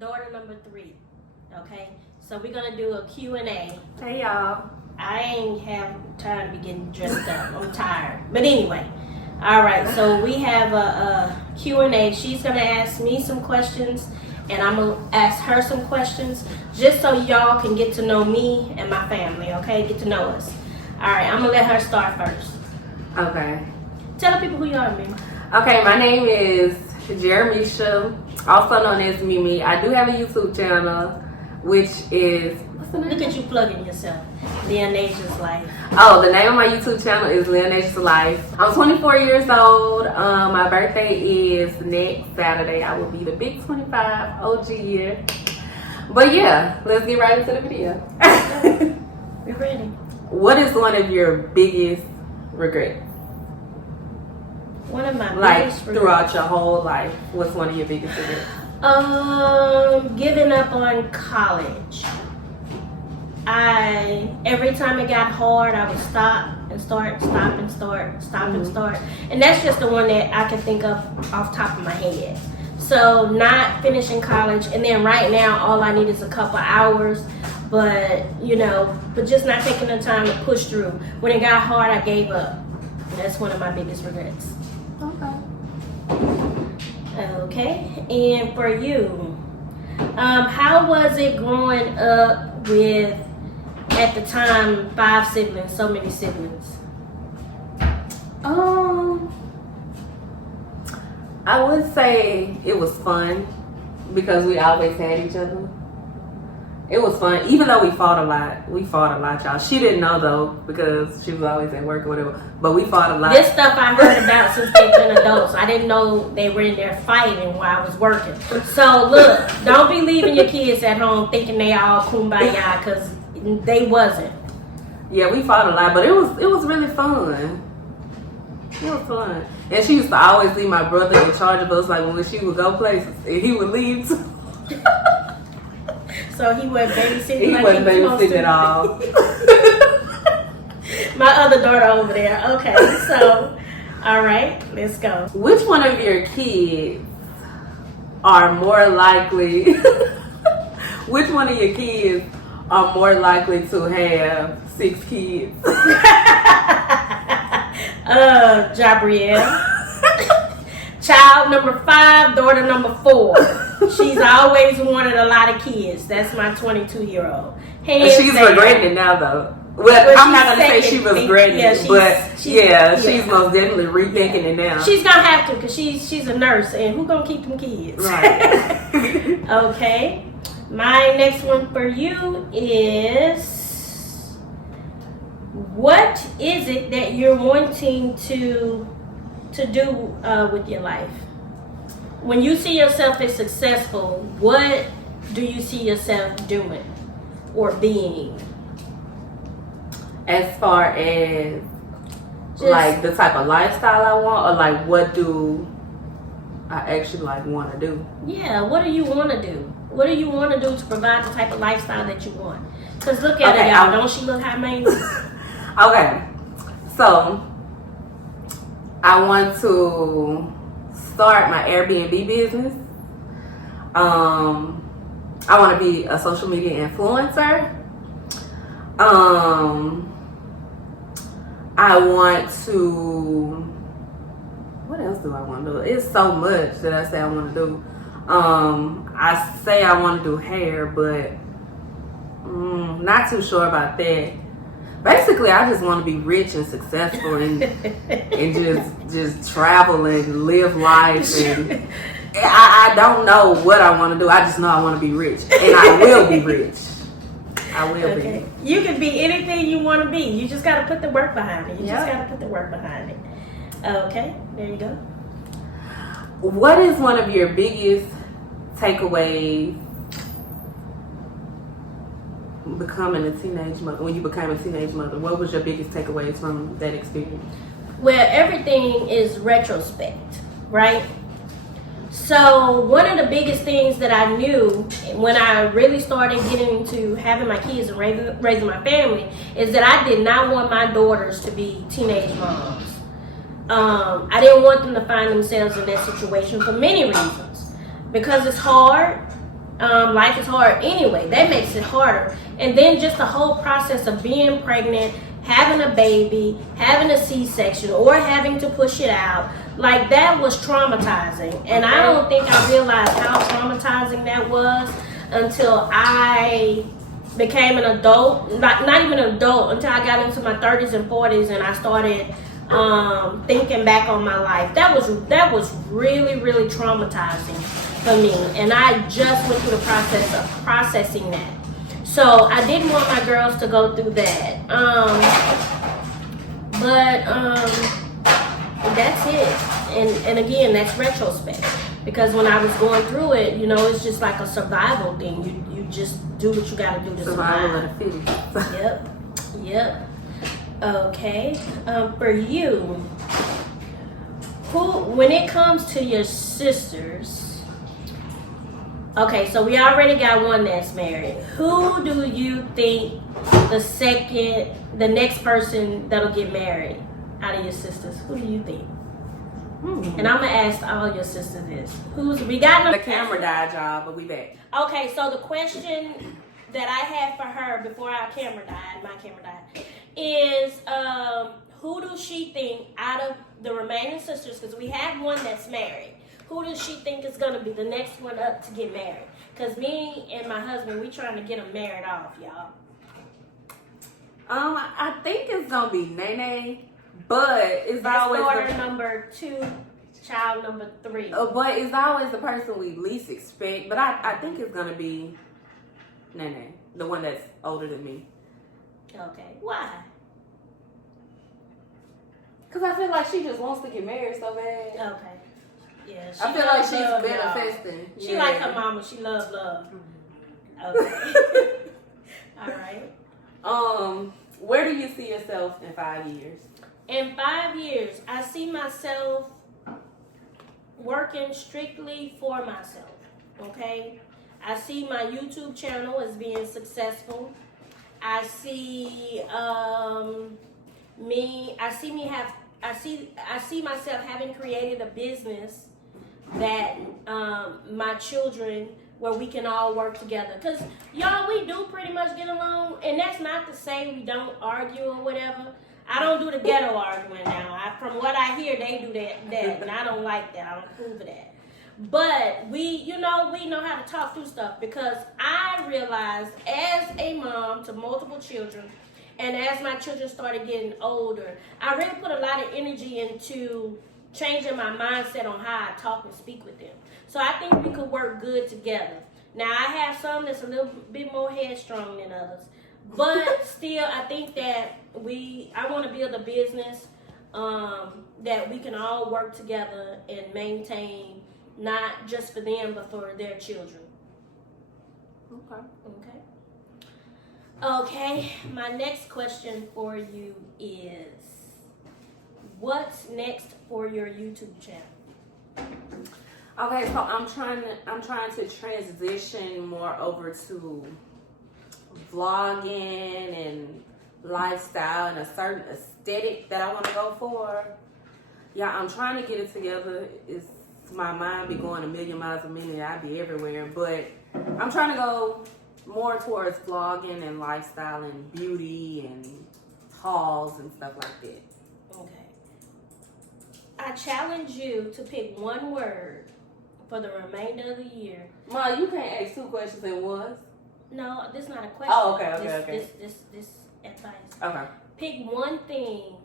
daughter number 3. Okay, so we're gonna do a Q&A. Hey y'all. I ain't have time to be getting dressed up. I'm tired. But anyway, all right. So we have a Q&A. She's gonna ask me some questions, and I'm gonna ask her some questions, just so y'all can get to know me and my family. Okay, get to know us. All right. I'm gonna let her start first. Okay. Tell the people who you are, Mimi. Okay, my name is LeonAsia, also known as Mimi. I do have a YouTube channel, which is, what's the name? Look at you plugging yourself. LeonAsia's Life. Oh, the name of my YouTube channel is LeonAsia's Life. I'm 24 years old. My birthday is next Saturday. I will be the big 25 OG year. But yeah, let's get right into the video. We're ready. What is one of your biggest regrets? One of my Like biggest throughout your whole life, what's one of your biggest regrets? Giving up on college. Every time it got hard, I would stop and start, stop and start, stop and start. And that's just the one that I can think of off the top of my head. So not finishing college, and then right now all I need is a couple hours, but just not taking the time to push through. When it got hard, I gave up. That's one of my biggest regrets. Okay, and for you, how was it growing up with, at the time, 5 siblings, so many siblings? I would say it was fun because we always had each other. It was fun, even though we fought a lot. We fought a lot, y'all. She didn't know though because she was always at work or whatever. But we fought a lot. This stuff I heard about since they've been adults. I didn't know they were in there fighting while I was working. So look, don't be leaving your kids at home thinking they all kumbaya, because they wasn't. Yeah, we fought a lot, but it was really fun. It was fun. And she used to always leave my brother in charge of us, like when she would go places, and he would leave too. So he wasn't babysitting. He wasn't babysitting at all. My other daughter over there. Okay, so, all right, let's go. Which one of your kids are more likely? Which one of your kids are more likely to have 6 kids? Jabrielle. Child number 5, daughter number 4. She's always wanted a lot of kids. That's my 22-year-old. She's regretting it now, though. Well, I'm not gonna say she was regretting it, but she's most definitely rethinking it now. She's gonna have to, because she's a nurse, and who's gonna keep them kids? Right. Okay. My next one for you is, what is it that you're wanting to do with your life? When you see yourself as successful, what do you see yourself doing or being? As far as like the type of lifestyle I want, or like what do I actually want to do? Yeah, what do you want to do? What do you want to do to provide the type of lifestyle that you want? Because look at her, y'all. Don't she look high maintenance? Okay, so I want to start my Airbnb business. I want to be a social media influencer. I want to, what else do I want to do? It's so much that I say I want to do. I say I want to do hair, but not too sure about that. Basically, I just want to be rich and successful and just travel and live life. And I don't know what I want to do. I just know I want to be rich, and I will be rich. I will be. You can be anything you want to be. You just got to put the work behind it. You just got to put the work behind it. Okay, there you go. What is one of your biggest takeaways becoming a teenage mother? When you became a teenage mother, what was your biggest takeaways from that experience? Well, everything is retrospect, right? So one of the biggest things that I knew when I really started getting to having my kids and raising my family is that I did not want my daughters to be teenage moms. I didn't want them to find themselves in that situation for many reasons. Because it's hard, life is hard anyway. That makes it harder. And then just the whole process of being pregnant, having a baby, having a C-section, or having to push it out, like that was traumatizing. And I don't think I realized how traumatizing that was until I became an adult. Not even an adult, until I got into my 30s and 40s and I started thinking back on my life. That was really, really traumatizing for me. And I just went through the process of processing that. So I didn't want my girls to go through that. But that's it. And again, that's retrospect. Because when I was going through it, you know, it's just like a survival thing. You just do what you gotta do to survive. Survival of the fittest. Yep. Okay. For you, when it comes to your sisters, okay, so we already got one that's married. Who do you think the next person that'll get married out of your sisters? Who do you think? And I'm gonna ask all your sisters this. We got the camera died, y'all, but we back. Okay, so the question that I had for her before my camera died, is who does she think out of the remaining sisters, because we have one that's married, who does she think is gonna be the next one up to get married? Because me and my husband, we trying to get them married off, y'all. I think it's gonna be Nene, but it's that's always daughter number 2, child number 3. But it's always the person we least expect. But I think it's gonna be Nene, the one that's older than me. Okay, why? Because I feel like she just wants to get married so bad. Okay. Yeah, I feel like she's manifesting. She like her mama. She love. Okay. All right. Where do you see yourself in 5 years? In 5 years, I see myself working strictly for myself. Okay. I see my YouTube channel as being successful. I see I see myself having created a business that my children, where we can all work together. Because y'all, we do pretty much get along, and that's not to say we don't argue or whatever. I don't do the ghetto arguing now. From what I hear, they do that, and I don't like that. I don't approve of that. But we know how to talk through stuff, because I realized as a mom to multiple children, and as my children started getting older, I really put a lot of energy into changing my mindset on how I talk and speak with them. So I think we could work good together. Now, I have some that's a little bit more headstrong than others, but still, I think that I want to build a business that we can all work together and maintain, not just for them, but for their children. Okay, my next question for you is, what's next for your YouTube channel? Okay, so I'm trying to transition more over to vlogging and lifestyle and a certain aesthetic that I want to go for. Yeah, I'm trying to get it together. It's my mind be going a million miles a minute. I be everywhere, but I'm trying to go more towards vlogging and lifestyle and beauty and hauls and stuff like that. Okay. I challenge you to pick one word for the remainder of the year. Ma, you can't ask 2 questions at once. No, this is not a question. Oh, okay. This advice. Okay. Pick one thing,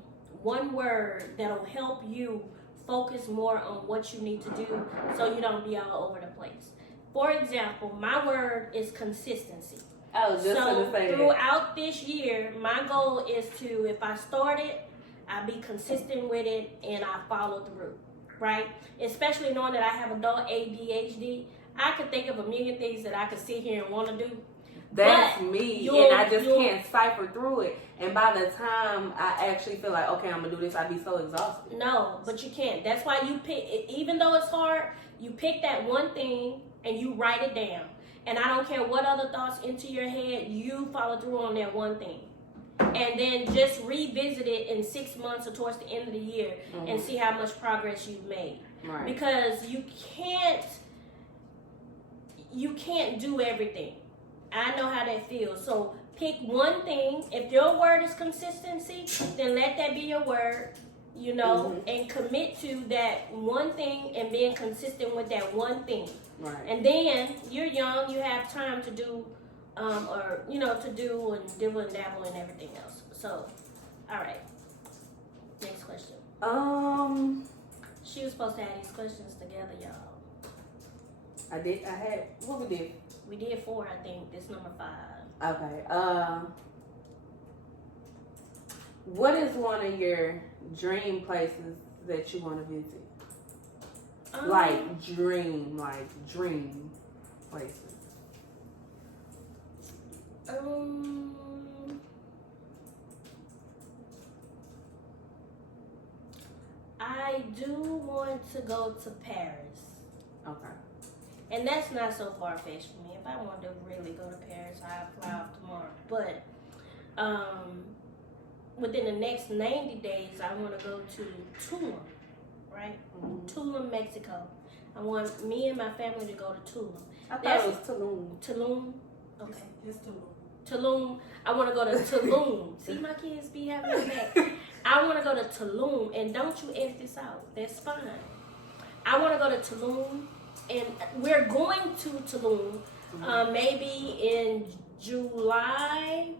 one word that'll help you focus more on what you need to do, so you don't be all over the place. For example, my word is consistency. I was just going to say that. Throughout this year, my goal is to, if I start it, I be consistent with it and I follow through, right? Especially knowing that I have adult ADHD, I could think of a million things that I could sit here and want to do. That's me, and I just can't cipher through it. And by the time I actually feel like, okay, I'm going to do this, I'd be so exhausted. No, but you can't. That's why you pick, even though it's hard, you pick that one thing and you write it down. And I don't care what other thoughts enter your head, you follow through on that one thing. And then just revisit it in 6 months or towards the end of the year and see how much progress you've made. Right. Because you can't, you can't do everything. I know how that feels. So pick one thing. If your word is consistency, then let that be your word, you know, and commit to that one thing and being consistent with that one thing. Right. And then you're young, you have time to do, or, you know, to do and dibble and dabble and everything else. So, all right. Next question. She was supposed to have these questions together, y'all. What we did? We did 4, I think. This number 5. Okay. What is one of your dream places that you want to visit? Like dream places. I do want to go to Paris. Okay. And that's not so far-fetched for me. If I wanted to really go to Paris, I'd fly off tomorrow. But within the next 90 days, I want to go to Tulum, right? Tulum, Mexico. I want me and my family to go to Tulum. I thought it was Tulum. Tulum? Okay. It's Tulum. Tulum. I want to go to Tulum. See, my kids be having that. I want to go to Tulum. And don't you edit this out. That's fine. I want to go to Tulum. And we're going to Tulum maybe in July.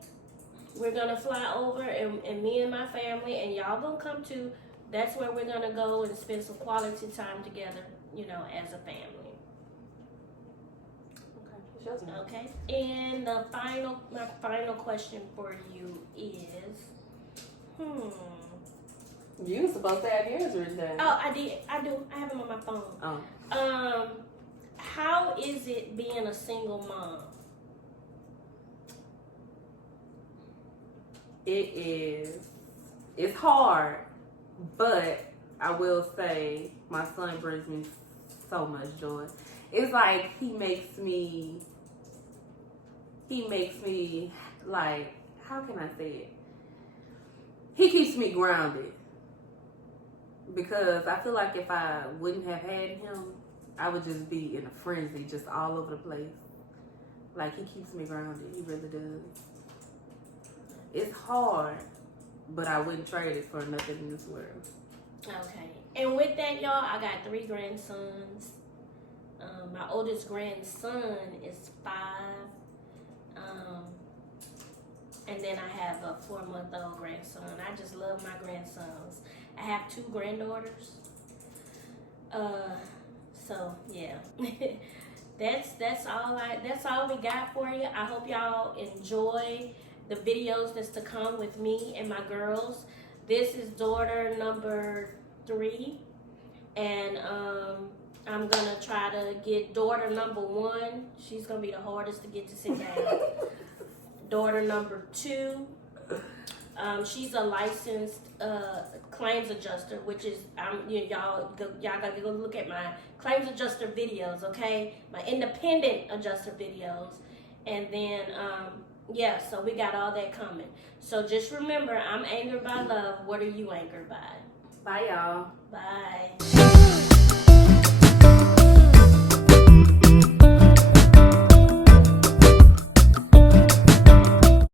We're going to fly over and me and my family, and y'all going to come too. That's where we're going to go and spend some quality time together, you know, as a family. Okay. And my final question for you is, You were supposed to have yours written down. Oh, I did. I do. I have them on my phone. Oh. How is it being a single mom? It's hard, but I will say my son brings me so much joy. It's like he makes me like, how can I say it? He keeps me grounded. Because I feel like if I wouldn't have had him, I would just be in a frenzy, just all over the place. Like, he keeps me grounded. He really does. It's hard, but I wouldn't trade it for nothing in this world. Okay. And with that, y'all, I got 3 grandsons. My oldest grandson is 5. And then I have a 4-month-old grandson. I just love my grandsons. I have 2 granddaughters. So yeah. that's all we got for you. I hope y'all enjoy the videos that's to come with me and my girls. This is daughter number 3. And I'm gonna try to get daughter number 1. She's gonna be the hardest to get to sit down. Daughter number 2, she's a licensed claims adjuster, which is y'all gotta go look at my claims adjuster videos, okay? My independent adjuster videos, and then yeah, so we got all that coming. So just remember, I'm angered by love. What are you angered by? Bye, y'all. Bye.